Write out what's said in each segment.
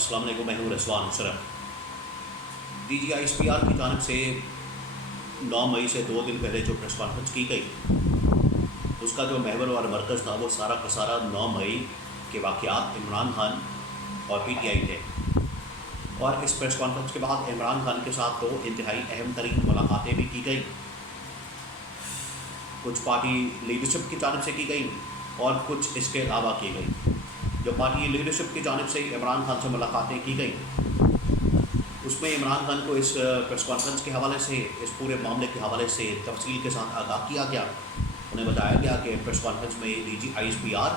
السلام علیکم، میں ہوں رضوان مشرف۔ DGI/SPR کی جانب سے 9 مئی سے 2 دن پہلے جو پریس کانفرنس کی گئی، اس کا جو محور اور مرکز تھا وہ سارا کا سارا 9 مئی کے واقعات عمران خان اور PTI تھے۔ اور اس پریس کانفرنس کے بعد عمران خان کے ساتھ 2 انتہائی اہم ترین ملاقاتیں بھی کی گئی، کچھ پارٹی لیڈرشپ کی جانب سے کی گئی اور کچھ اس کے علاوہ کی گئی۔ جو پارٹی لیڈرشپ کی جانب سے عمران خان سے ملاقاتیں کی گئی، اس میں عمران خان کو اس پریس کانفرنس کے حوالے سے، اس پورے معاملے کے حوالے سے تفصیل کے ساتھ آگاہ کیا گیا۔ انہیں بتایا گیا کہ پریس کانفرنس میں DGI/SPR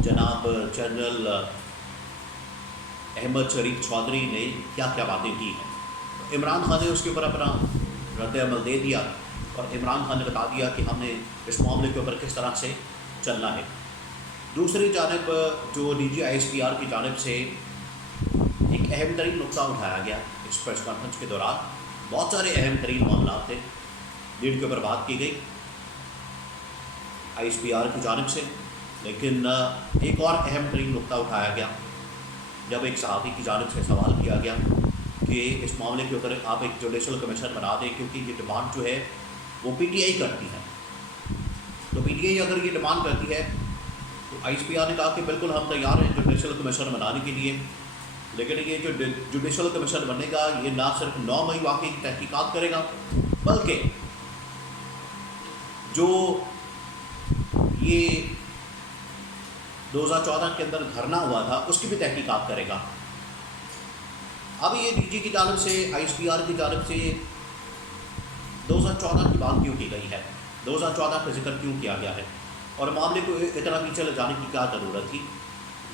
جناب جنرل احمد شریف چودھری نے کیا کیا باتیں کی ہیں۔ عمران خان نے اس کے اوپر اپنا رد عمل دے دیا اور عمران خان نے بتا دیا کہ ہم نے اس معاملے کے اوپر کس طرح سے چلنا ہے۔ دوسری جانب جو DGI/SPR کی جانب سے ایک اہم ترین نقطہ اٹھایا گیا اس پریس کانفرنس کے دوران، بہت سارے اہم ترین معاملات تھے جن کے اوپر بات کی گئی ISPR کی جانب سے، لیکن ایک اور اہم ترین نقطہ اٹھایا گیا جب ایک صحافی کی جانب سے سوال کیا گیا کہ اس معاملے کے اوپر آپ ایک جوڈیشل کمیشن بنا دیں، کیونکہ یہ ڈیمانڈ جو ہے وہ PTI کرتی ہے۔ تو PTI اگر یہ ڈیمانڈ کرتی ہے تو ISPR نے کہا کہ بالکل ہم تیار ہیں جوڈیشل کمیشن بنانے کے لیے، لیکن یہ جو جوڈیشل کمیشن بنے گا یہ نہ صرف 9 مئی واقعے کی تحقیقات کرے گا، بلکہ جو یہ 2014 کے اندر دھرنا ہوا تھا اس کی بھی تحقیقات کرے گا۔ اب یہ DG کی جانب سے، ISPR کی جانب سے 2014 کی بات کیوں کی گئی ہے، 2014 کا ذکر کیوں کیا گیا ہے اور معاملے کو اتنا پیچھے لے جانے کی کیا ضرورت تھی،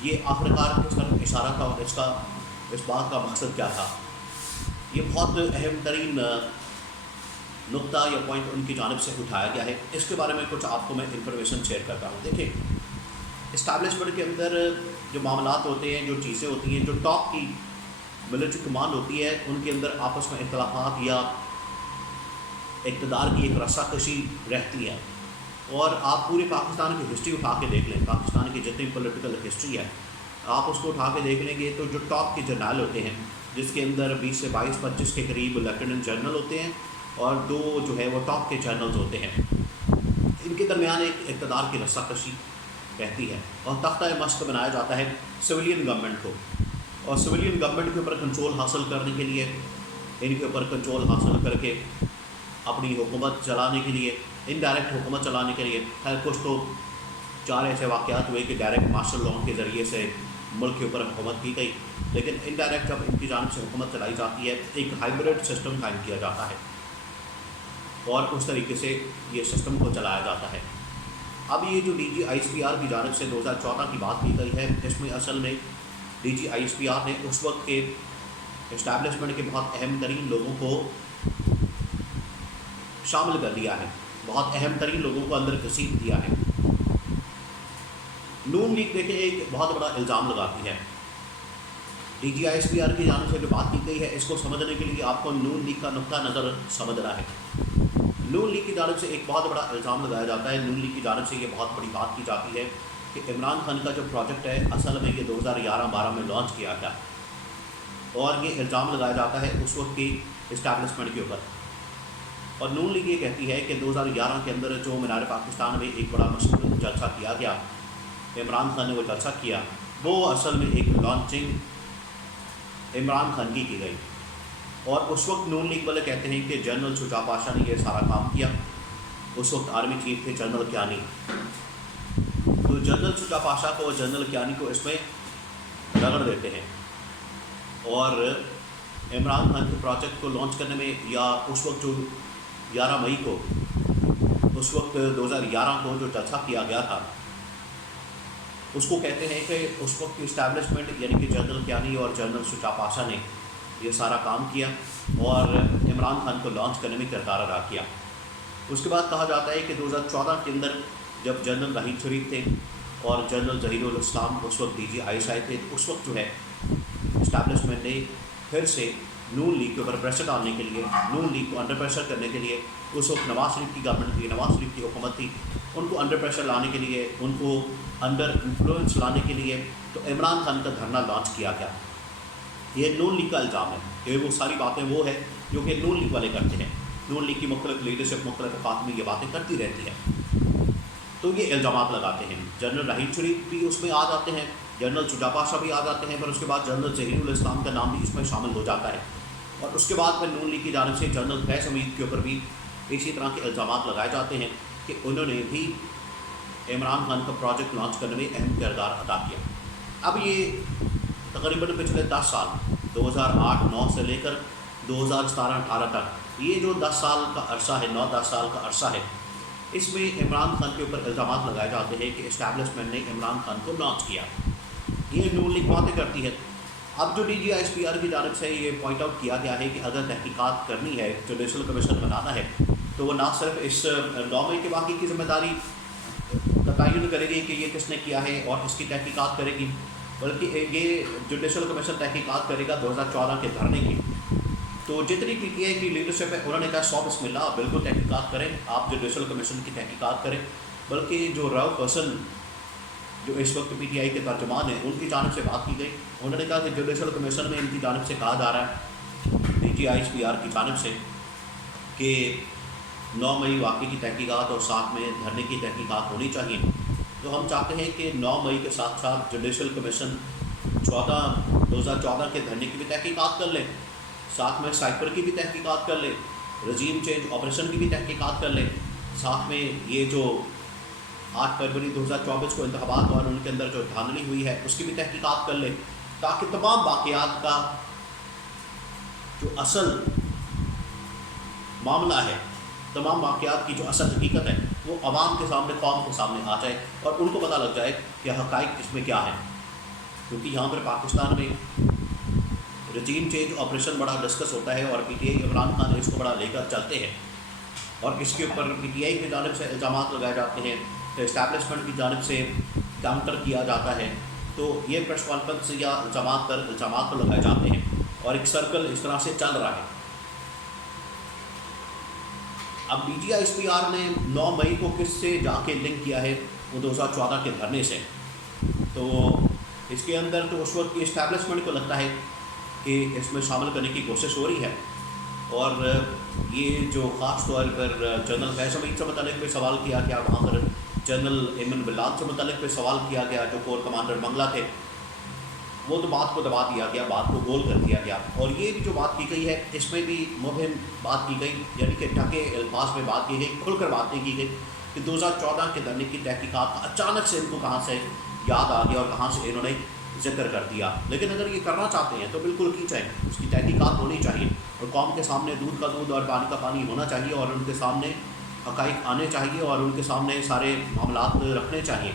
یہ آخرکار کس طرف اشارہ تھا اور اس بات کا مقصد کیا تھا۔ یہ بہت اہم ترین نقطہ یا پوائنٹ ان کی جانب سے اٹھایا گیا ہے۔ اس کے بارے میں کچھ آپ کو میں انفارمیشن شیئر کرتا ہوں۔ دیکھیں، اسٹیبلشمنٹ کے اندر جو معاملات ہوتے ہیں، جو چیزیں ہوتی ہیں، جو ٹاپ کی ملٹری کمانڈ ہوتی ہے، ان کے اندر آپس میں اختلافات یا اقتدار کی ایک رسا کشی رہتی ہے۔ اور آپ پورے پاکستان کی ہسٹری اٹھا کے دیکھ لیں، پاکستان کی جتنی پولیٹیکل ہسٹری ہے آپ اس کو اٹھا کے دیکھ لیں گے تو جو ٹاپ کے جرنیل ہوتے ہیں، جس کے اندر 20 سے 22-25 کے قریب لیفٹیننٹ جنرل ہوتے ہیں اور 2 جو ہے وہ ٹاپ کے جنرلز ہوتے ہیں، ان کے درمیان ایک اقتدار کی رسا کشی رہتی ہے اور تختہ مشق بنایا جاتا ہے سویلین گورنمنٹ کو، اور سویلین گورنمنٹ کے اوپر کنٹرول حاصل کرنے کے لیے، ان کے اوپر کنٹرول حاصل کر کے اپنی حکومت چلانے کے لیے، انڈائریکٹ حکومت چلانے کے لیے، خیر کچھ تو 4 ایسے واقعات ہوئے کہ ڈائریکٹ مارشل لاء کے ذریعے سے ملک کے اوپر حکومت کی گئی، لیکن انڈائریکٹ جب ان کی جانب سے حکومت چلائی جاتی ہے ایک ہائبرڈ سسٹم قائم کیا جاتا ہے اور اس طریقے سے یہ سسٹم کو چلایا جاتا ہے۔ اب یہ جو DGI/SPR کی جانب سے 2014 کی بات کی گئی ہے، اس میں اصل میں DGI/SPR نے اس وقت کے اسٹیبلشمنٹ کے بہت اہم ترین لوگوں کو شامل کر دیا ہے، بہت اہم ترین لوگوں کو اندر گھسیٹ دیا ہے۔ نون لیگ دیکھیں ایک بہت بڑا الزام لگاتی ہے۔ DGI/SPR کی جانب سے جو بات کی گئی ہے، اس کو سمجھنے کے لیے آپ کو نون لیگ کا نقطہ نظر سمجھنا ہے۔ نون لیگ کی جانب سے ایک بہت بڑا الزام لگایا جاتا ہے، نون لیگ کی جانب سے یہ بہت بڑی بات کی جاتی ہے کہ عمران خان کا جو پروجیکٹ ہے اصل میں یہ 2011-12 میں لانچ کیا گیا، اور یہ الزام لگایا جاتا ہے اس وقت کی اسٹیبلشمنٹ کے اوپر۔ اور نون لیگ یہ کہتی ہے کہ 2011 کے اندر جو مینار پاکستان میں ایک بڑا مشہور جلسہ کیا گیا، عمران خان نے وہ جلسہ کیا، وہ اصل میں ایک لانچنگ عمران خان کی گئی، اور اس وقت نون لیگ والے کہتے ہیں کہ جنرل شجاع پاشا نے یہ سارا کام کیا۔ اس وقت آرمی چیف تھے جنرل کیانی، تو جنرل شجاع پاشا کو اور جنرل کیانی کو اس میں رگڑ دیتے ہیں، اور عمران خان کے پروجیکٹ کو لانچ کرنے میں، یا اس وقت جو 11 مئی کو، اس وقت 2011 کو جو جلسہ کیا گیا تھا، اس کو کہتے ہیں کہ اس وقت کی اسٹیبلشمنٹ یعنی کہ جنرل کیانی اور جنرل شجاع پاشا نے یہ سارا کام کیا اور عمران خان کو لانچ کرنے میں کردار ادا کیا۔ اس کے بعد کہا جاتا ہے کہ 2014 کے اندر جب جنرل رحیل شریف تھے اور جنرل ظہیر الاسلام اس وقت DGI تھے، تو اس وقت جو ہے اسٹیبلشمنٹ نے پھر سے نون لیگ کے اوپر پریشر ڈالنے کے لیے، نون لیگ کو انڈر پریشر کرنے کے لیے، اس وقت نواز شریف کی گورنمنٹ تھی، نواز شریف کی حکومت تھی، ان کو انڈر پریشر لانے کے لیے، ان کو अंडर इन्फ्लुएंस लाने के लिए तो इमरान खान का धरना लॉन्च किया गया। ये नून लीग का इल्ज़ाम है कि वो सारी बातें वो है जो कि नून लीग वाले करते हैं। नून लीग की मुख्तलिफ लीडरशिप मुख्तलिफ औकात में ये बातें करती रहती है, तो ये इल्ज़ाम लगाते हैं। जनरल रहीम शरीफ भी उसमें आ जाते हैं, जनरल शुजा पाशा भी आ जाते हैं, पर उसके बाद जनरल ज़हीरुल इस्लाम का नाम भी इसमें शामिल हो जाता है। और उसके बाद में नून लीग की जानिब से जनरल फैज़ हमीद के ऊपर भी इसी तरह के इल्ज़ाम लगाए जाते हैं कि उन्होंने भी इमरान खान का प्रोजेक्ट लॉन्च करने में अहम किरदार अदा किया। अब ये तकरीबन पिछले 10 साल 2008-9 से लेकर 2017-18 तक, ये जो 10 साल का अरसा है, 9-10 साल का अरसा है, इसमें इमरान खान के ऊपर इल्ज़ाम लगाए जाते हैं कि इस्टेब्लिशमेंट ने इमरान खान को लॉन्च किया। ये नून लीग बातें करती है। अब जो DGISPR की जानिब से ये पॉइंट आउट किया गया है कि अगर तहकीकात करनी है, जुडिशल कमीशन बनाना है, तो वो ना सिर्फ इस 9 मई के वाक़े की ज़िम्मेदारी का तयन करेगी कि ये किसने किया है और इसकी तहकीकात करेगी, बल्कि ये जुडिशल कमीशन तहकीकात करेगा 2014 के धरने की। तो जितनी PTI की लीडरशिप है उन्होंने कहा 100 बिस्मिल्लाह, बिल्कुल तहकीकात करें, आप जुडिशल कमीशन की तहकीकात करें। बल्कि जो रव पर्सन जो इस वक्त PTI के तर्जुमान हैं उनकी जानिब से बात की गई, उन्होंने कहा कि जुडिशल कमीशन में इनकी जानिब से कहा जा रहा है DGISPR की जानिब से कि 9 मई वाक़े की तहकीकात और साथ में धरने की तहकीकात होनी चाहिए। तो हम चाहते हैं कि 9 मई के साथ साथ जुडिशल कमीशन 2014 के धरने की भी तहकीकात कर ले, साथ में साइपर की भी तहकीकात कर ले, रजीम चेंज ऑपरेशन की भी तहकीकात कर ले, साथ में ये जो 8 फरवरी 2024 को इंतखाबात और उनके अंदर जो धांधली हुई है उसकी भी तहकीकात कर ले, ताकि तमाम वाक़यात का जो असल मामला है, तमाम वाक़यात की जो असल हकीकत है वो आवाम के सामने, कौम के सामने आ जाए और उनको पता लग जाए कि हक़ाइक़ इसमें क्या है। क्योंकि यहाँ पर पाकिस्तान में रजीम चेंज ऑपरेशन बड़ा डिस्कस होता है और PTI इमरान खान इसको बड़ा लेकर चलते हैं और इसके ऊपर PTI की जानिब से इल्ज़ाम लगाए जाते हैं, तो इस्टेब्लिशमेंट की जानिब से काउंटर किया जाता है। तो ये प्रेस कॉन्फ्रेंस या इल्ज़ाम पर लगाए जाते हैं और एक सर्कल इस तरह से चल रहा है। अब DGISPR ने 9 मई को किससे जाके लिंक किया है, वो 2014 के धरने से। तो इसके अंदर तो उस वक्त की इस्टेब्लिशमेंट को लगता है कि इसमें शामिल करने की कोशिश हो रही है और ये जो ख़ास तौर पर जनरल फैज़ हमीद से मुतल्लिक़ पे सवाल किया गया, वहाँ पर जनरल एमन बिलाल से मुतल्लिक़ पे सवाल किया गया जो कोर कमांडर मंगला थे, वो तो बात को दबा दिया गया, बात को गोल कर दिया गया। और ये भी जो बात की गई है इसमें भी मुहिम बात की गई, यानी कि ढके अल्फाज में बात की गई, खुलकर बात नहीं की गई कि 2014 के धरने की तहकीकात अचानक से इनको कहाँ से याद आ गया और कहाँ से इन्होंने जिक्र कर दिया। लेकिन अगर ये करना चाहते हैं तो बिल्कुल की चाहिए, उसकी तहकीकात होनी चाहिए और कौम के सामने दूध का दूध और पानी का पानी होना चाहिए और उनके सामने हक़ाइक़ आने चाहिए और उनके सामने सारे मामलात रखने चाहिए।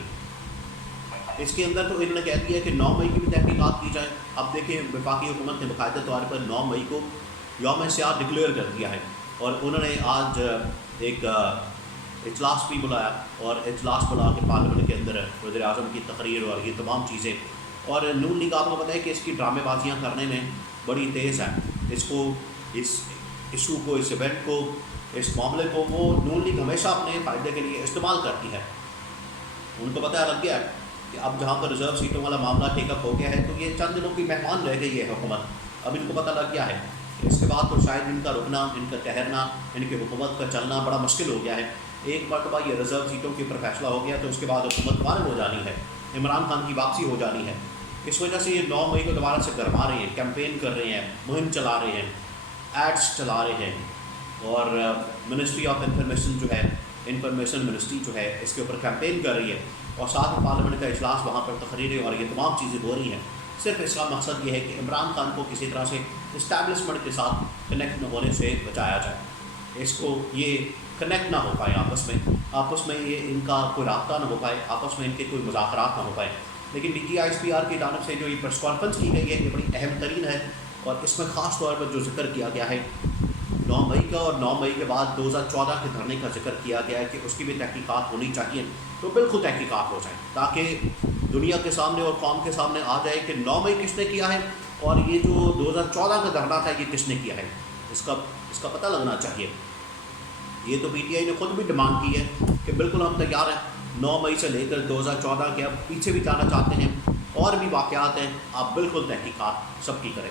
इसके अंदर तो इन्होंने कह दिया कि 9 मई की भी तहकीकात की जाए। अब देखिए, वफाकी हुकूमत ने बाकायदा तौर पर 9 मई को यौम सियाह डिक्लेयर कर दिया है और उन्होंने आज एक इजलास भी बुलाया और इजलास बुला के पार्लियामेंट के अंदर वज़ीर-ए-आज़म की तकरीर और ये तमाम चीज़ें। और नून लीग आपको पता है कि इसकी ड्रामेबाजियाँ करने में बड़ी तेज़ है। इसको, इस इशू को, इस इवेंट को, इस मामले को वो नून लीग हमेशा अपने फ़ायदे के लिए इस्तेमाल करती है। उनको पता लग गया कि अब जहाँ पर रिज़र्व सीटों वाला मामला टेकअप हो गया है तो ये चंद दिनों की मेहमान रह गई है हुकूमत। अब इनको पता लग गया है, इसके बाद तो शायद इनका रुकना, इनका ठहरना, इनकी हुकूमत का चलना बड़ा मुश्किल हो गया है। एक मरतबा ये रिज़र्व सीटों के ऊपर फैसला हो गया तो उसके बाद हुकूमत फारिग हो जानी है, इमरान खान की वापसी हो जानी है। इस वजह से ये 9 मई को दोबारा से गरमा रहे हैं, कैंपेन कर रहे हैं, मुहिम चला रहे हैं, एड्स चला रहे हैं और मिनिस्ट्री ऑफ इंफॉर्मेशन जो है, इंफॉर्मेशन मिनिस्ट्री जो है, इसके ऊपर कैंपेन कर रही है और साथ में पार्लियामेंट का इजलास, वहाँ पर तकरीरें और ये तमाम चीज़ें हो रही हैं। सिर्फ इसका मकसद ये है कि इमरान खान को किसी तरह से इस्टेब्लिशमेंट के साथ कनेक्ट न होने से बचाया जाए, इसको ये कनेक्ट ना हो पाए आपस में ये इनका कोई रब्ता ना हो पाए, आपस में इनके कोई मुज़ाकरात ना हो पाए। लेकिन DGISPR की जानिब से जो ये प्रेस कॉन्फ्रेंस की गई है ये बड़ी अहम तरीन है और इसमें ख़ास तौर पर जो जिक्र किया गया है 9 मई का और 9 मई के बाद 2014 के धरने का जिक्र किया गया है कि उसकी भी तहकीकात होनी चाहिए। तो बिल्कुल तहकीकात हो जाए ताकि दुनिया के सामने और कौम के सामने आ जाए कि 9 मई किसने किया है और ये जो 2014 का धरना था ये किसने किया है, इसका पता लगना चाहिए। ये तो PTI ने ख़ुद भी डिमांड की है कि बिल्कुल हम तैयार हैं 9 مئی سے لے کر 2014 کے اب پیچھے بھی جانا چاہتے ہیں اور بھی واقعات ہیں، آپ بالکل تحقیقات سب کی کریں۔